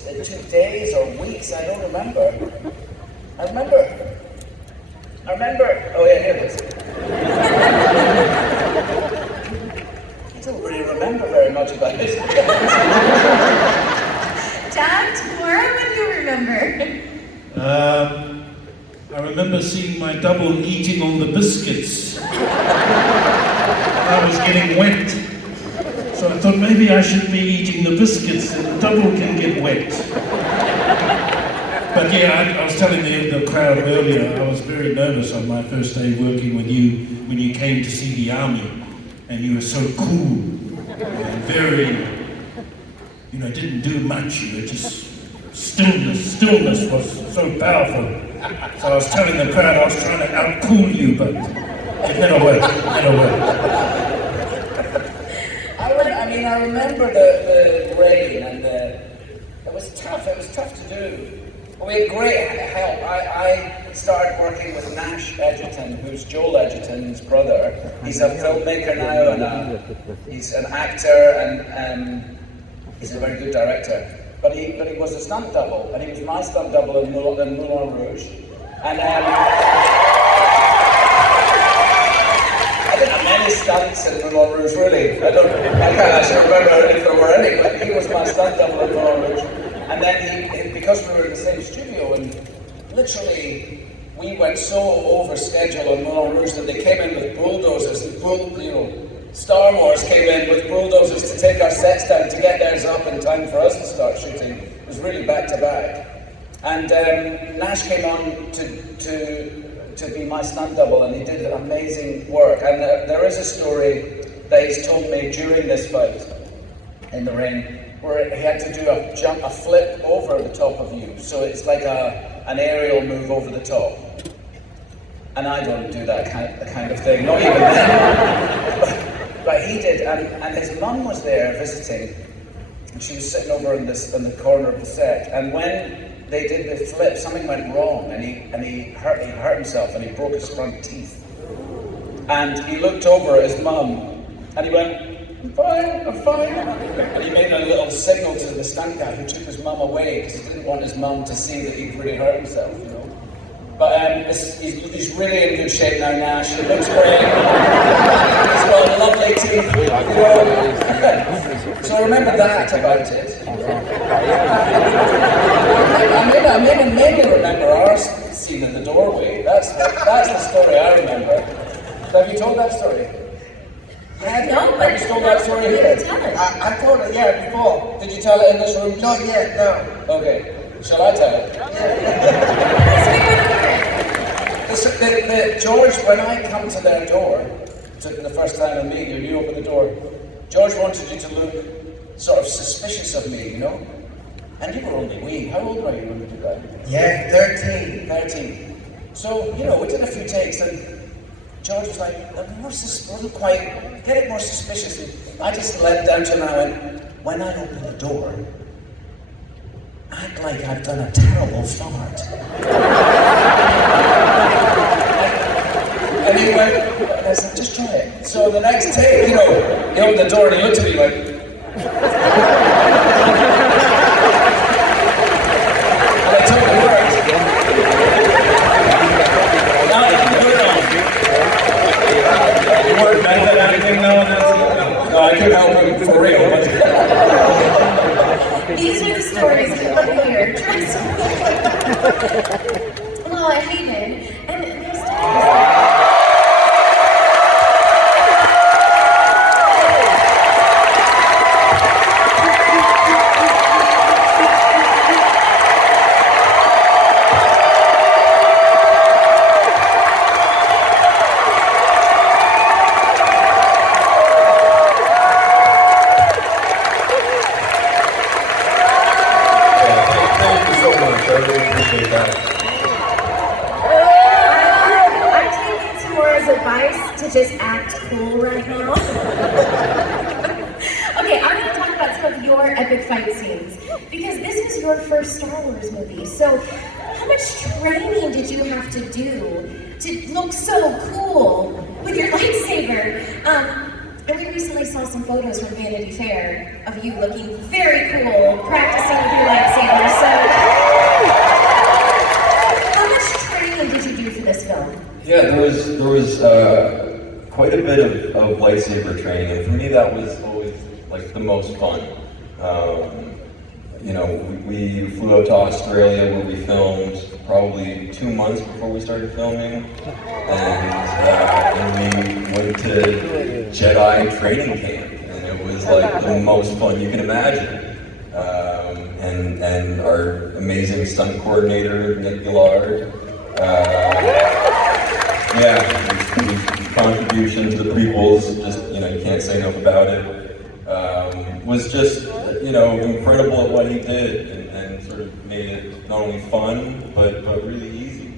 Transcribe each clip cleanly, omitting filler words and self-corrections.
was 2 days or weeks, I don't remember. I remember. Oh yeah, here it is. I don't really remember very much about it. Dad, tomorrow, what do you remember? I remember seeing my double eating all the biscuits. I was getting wet. So I thought maybe I should be eating the biscuits and the double can get wet. But yeah, I was telling the crowd earlier, I was very nervous on my first day working with you when you came to see the army. And you were so cool and very, didn't do much. You were just stillness was so powerful. So I was telling the crowd I was trying to out-cool you, but it never worked. I remember the rain, and it was tough to do. We had great help. I started working with Nash Edgerton, who's Joel Edgerton's brother. He's a filmmaker now, and he's an actor, and he's a very good director. But he was a stunt double, and he was my stunt double in Moulin Rouge. And I didn't have many stunts in Moulin Rouge, really. I can't actually remember if there were any, but he was my stunt double in Moulin Rouge. And then because we were in the same studio, and literally we went so over schedule in Moulin Rouge that they came in with bulldozers and Star Wars came in with bulldozers to take our sets down to get theirs up in time for us to start shooting. It was really back to back. And Nash came on to be my stunt double, and he did amazing work. And there is a story that he's told me during this fight in the ring, where he had to do a flip over the top of you. So it's like an aerial move over the top. And I don't do that kind of thing, not even then. But he did, and his mum was there visiting, and she was sitting over in the corner of the set. And when they did the flip, something went wrong, and he hurt himself, and he broke his front teeth. And he looked over at his mum, and he went, I'm fine. And he made a little signal to the stunt guy who took his mum away because he didn't want his mum to see that he'd really hurt himself, But he's really in good shape now, Nash. He looks great. He's got lovely teeth, So I remember that about it. I maybe remember our scene in the doorway. That's the story I remember. Have you told that story? No, but you told that story here. Tell it. I told it, before. Did you tell it in this room? Not yet, no. Okay. Shall I tell it? George, when I come to their door, the first time I meet you, you open the door, George wanted you to look sort of suspicious of me, And you were only wee. How old were you when we did that? Yeah, 13. 13. So, we did a few takes, and George was like, wasn't quite, get it more suspicious. And I just leant down to him and I went, when I open the door, act like I've done a terrible fart. And he went, and I said, just try it. So the next take, he opened the door and he looked at me like, and I took the words. Now, put it on. You weren't mad at anything now and then? No, I couldn't help him for real, but... These are the stories people hear, trust me. Well, Hayden, and there's times... Just act cool right now. Okay, I'm going to talk about some of your epic fight scenes, because this was your first Star Wars movie. So, how much training did you have to do to look so cool with your lightsaber? And we recently saw some photos from Vanity Fair of you looking very cool, practicing with your lightsaber. quite a bit of lightsaber training, and for me that was always like the most fun. You know, we flew out to Australia where we filmed probably 2 months before we started filming, and we went to Jedi training camp, and it was like the most fun you can imagine. And our amazing stunt coordinator, Nick Gillard, his contribution to the prequels, just, you know, you can't say enough about it, was just, you know, incredible at what he did, and sort of made it not only fun, but really easy.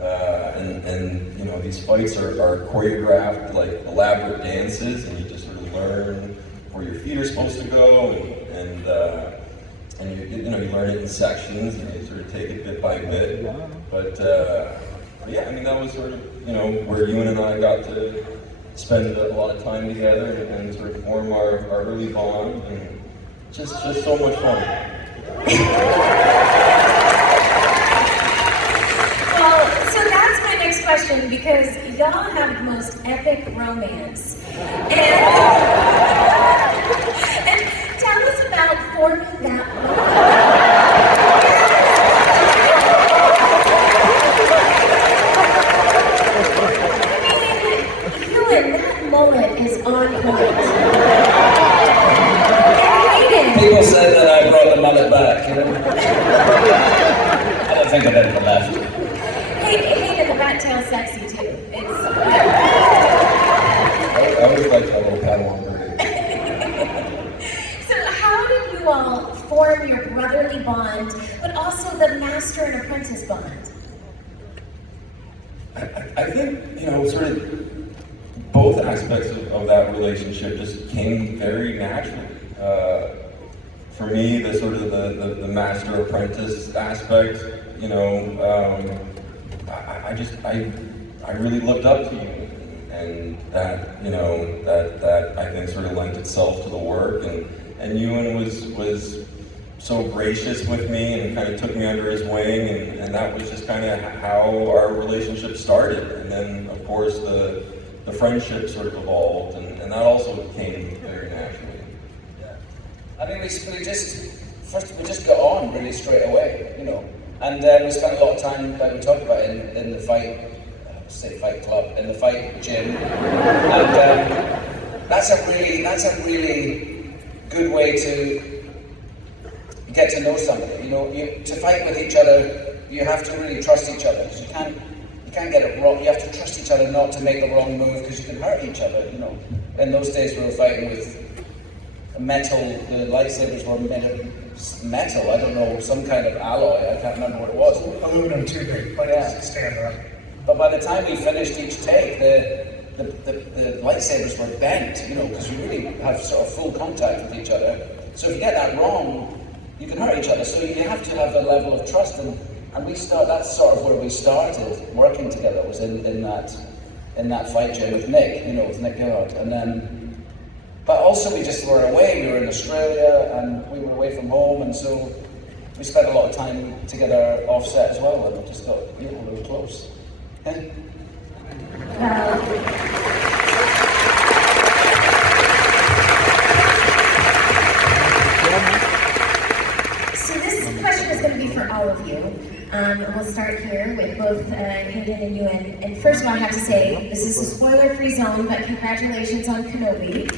And you know, these fights are choreographed like elaborate dances, and you just sort of learn where your feet are supposed to go, and you know, you learn it in sections, and you sort of take it bit by bit. But yeah, I mean, that was sort of, you know, where Ewan and I got to spend a lot of time together and sort of form our early bond, and just so much fun. Well, so that's my next question, because y'all have the most epic romance. And tell us about forming that I mean, Ewan, that mullet is on point. And Hayden. People said that I brought the mullet back, you know? I don't think I've ever left. Hayden, the rat tail's sexy too. It's... I always like a little Padawan bird. So how did you all form your brotherly bond, but also the master and apprentice bond? I think, you know, sort of both aspects of that relationship just came very naturally. For me, the sort of the master apprentice aspect, you know, I really looked up to you, and that, you know, that I think sort of lent itself to the work, and Ewan was so gracious with me and kind of took me under his wing, and that was just kind of how our relationship started. And then, of course, the friendship sort of evolved, and that also came very naturally. Yeah. I mean, we just got on really straight away, you know. And we spent a lot of time, like we talked about, in the fight club, in the fight gym. And that's a really good way to get to know somebody. You know, to fight with each other, you have to really trust each other. You can't get it wrong. You have to trust each other not to make the wrong move, because you can hurt each other. You know, in those days we were fighting with metal. The lightsabers were made of metal. I don't know, some kind of alloy. I can't remember what it was. Aluminum tubing, like stand up. But by the time we finished each take, the lightsabers were bent. You know, because you really have sort of full contact with each other. So if you get that wrong, you can hurt each other. So you have to have a level of trust, and that's sort of where we started working together, was in that fight gym with Nick, you know, with Nick Gillard. And then, but also we just were away. We were in Australia, and we were away from home, and so we spent a lot of time together offset as well, and we just got, you know, really close. Yeah. So this question is going to be for all of you. We'll start here with both Hayden and Ewan. And first of all, I have to say, this is a spoiler-free zone, but congratulations on Kenobi.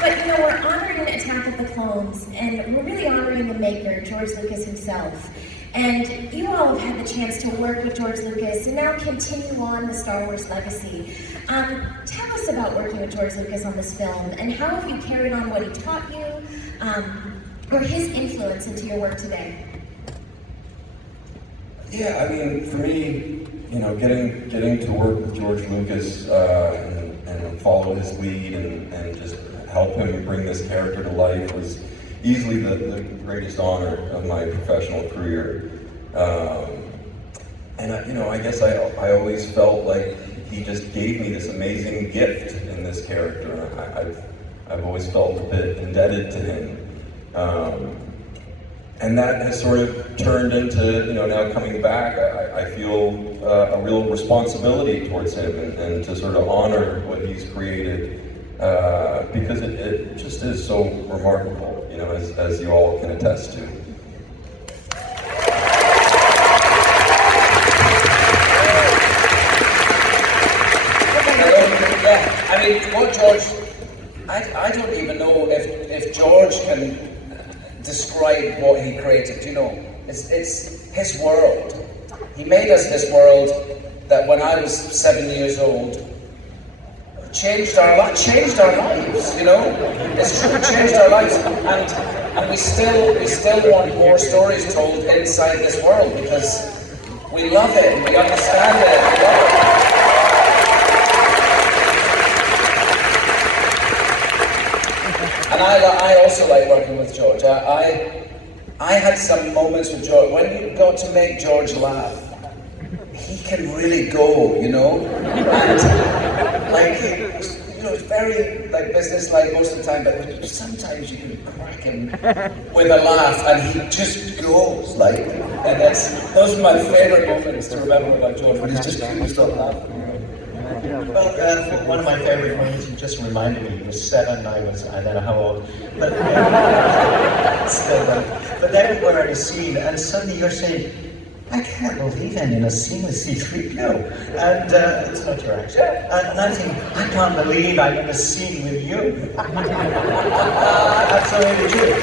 But you know, we're honoring Attack of the Clones, and we're really honoring the maker, George Lucas himself. And you all have had the chance to work with George Lucas and now continue on the Star Wars legacy. Tell us about working with George Lucas on this film, and how have you carried on what he taught you, or his influence into your work today? Yeah, I mean, for me, you know, getting to work with George Lucas and follow his lead and just help him bring this character to life was easily the greatest honor of my professional career. And I guess I always felt like he just gave me this amazing gift in this character. I've always felt a bit indebted to him. And that has sort of turned into, now coming back, I feel a real responsibility towards him and to sort of honor what he's created, because it just is so remarkable, as you all can attest to. Yeah, I mean, what George, I don't even know if George can describe what he created, it's his world. He made us this world that when I was 7 years old, changed our lives, It's true, changed our lives, and we still want more stories told inside this world because we love it, and we understand it, we love it. And I also like working with George. I had some moments with George. When you got to make George laugh, he can really go, And it's very business-like most of the time, but sometimes you can crack him with a laugh, and he just goes and those are my favorite moments to remember about George when he's just couldn't stop laughing. Well, one of my favorite ones, you just reminded me, he was 7, I don't know how old, but still, but then we're in a scene, and suddenly you're saying, I can't believe I'm in a scene with C-3PO, and it's not your accent, and I think, I can't believe I'm in a scene with you. Absolutely true.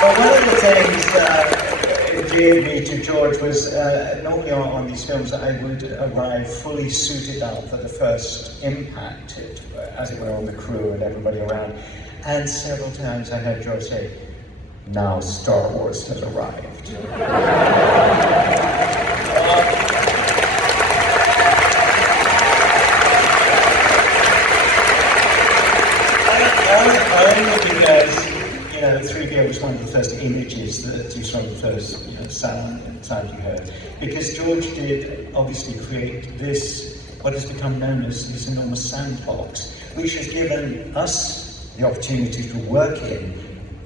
But one of the things it gave me to George was, normally on these films, I would arrive fully suited up for the first impact, as it were, on the crew and everybody around. And several times I heard George say, now Star Wars has arrived. Only because, 3PO was one of the first images that you saw, the first sound you heard. Because George did obviously create this, what has become known as this enormous sandbox, which has given us the opportunity to work in,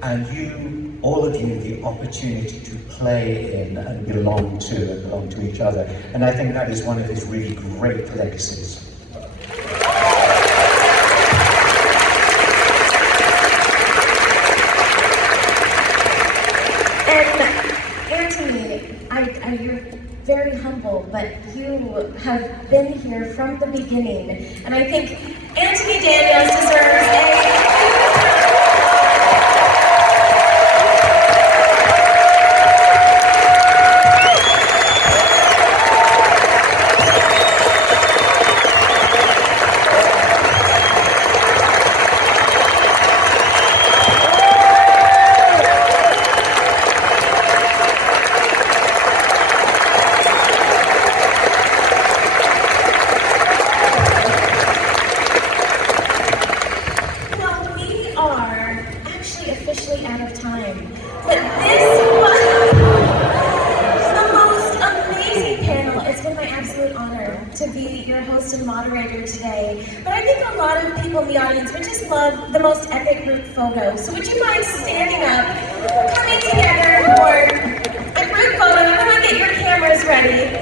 and you, all of you, the opportunity to play in and belong to each other. And I think that is one of his really great legacies. You're very humble, but you have been here from the beginning, and I think Anthony Daniels deserves officially out of time. But this was the most amazing panel. It's been my absolute honor to be your host and moderator today. But I think a lot of people in the audience would just love the most epic group photo. So would you mind standing up, coming together for a group photo? Everyone get your cameras ready.